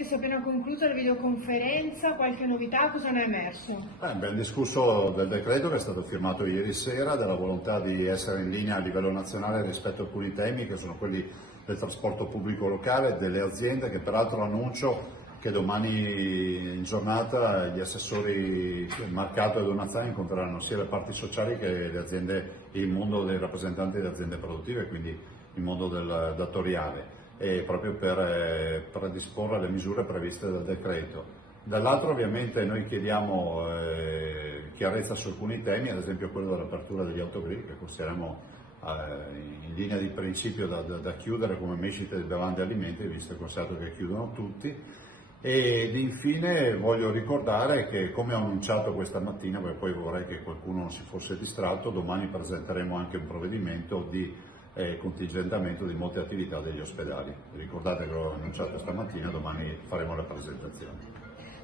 che si è appena conclusa la videoconferenza, qualche novità, cosa ne è emerso? Abbiamo discusso del decreto che è stato firmato ieri sera, della volontà di essere in linea a livello nazionale rispetto a alcuni temi che sono quelli del trasporto pubblico locale, delle aziende, che peraltro annuncio che domani in giornata gli assessori Marcato e Donazzani incontreranno sia le parti sociali che le aziende, il mondo dei rappresentanti delle aziende produttive, quindi il mondo datoriale, e proprio per predisporre le misure previste dal decreto. Dall'altro ovviamente noi chiediamo chiarezza su alcuni temi, ad esempio quello dell'apertura degli autogrill, che consideriamo in linea di principio da chiudere come mescite di bevande e alimenti, visto e considerato che chiudono tutti. Ed infine voglio ricordare che, come ho annunciato questa mattina, perché poi vorrei che qualcuno non si fosse distratto, domani presenteremo anche un provvedimento di contingentamento di molte attività degli ospedali. Ricordate che l'ho annunciato stamattina, domani faremo la presentazione.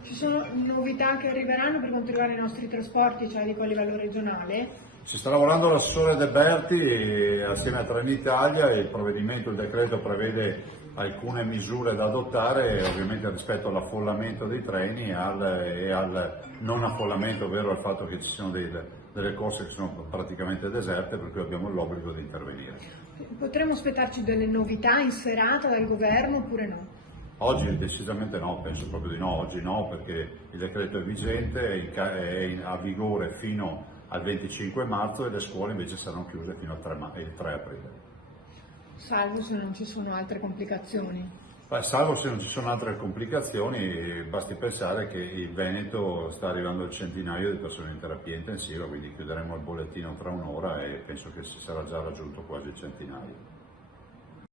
Ci sono novità che arriveranno per quanto riguarda i nostri trasporti, cioè dico a livello regionale? Si sta lavorando l'assessore De Berti assieme a Trenitalia, il provvedimento, il decreto prevede alcune misure da adottare, ovviamente rispetto all'affollamento dei treni e al non affollamento, ovvero al fatto che ci sono delle corse che sono praticamente deserte, per cui abbiamo l'obbligo di intervenire. Potremmo aspettarci delle novità in serata dal governo oppure no? Oggi decisamente no, penso proprio di no, oggi no, perché il decreto è vigente, a vigore fino al 25 marzo e le scuole invece saranno chiuse fino al 3 aprile. Salvo se non ci sono altre complicazioni. Salvo se non ci sono altre complicazioni, basti pensare che il Veneto sta arrivando al centinaio di persone in terapia intensiva, quindi chiuderemo il bollettino tra un'ora e penso che si sarà già raggiunto quasi il centinaio.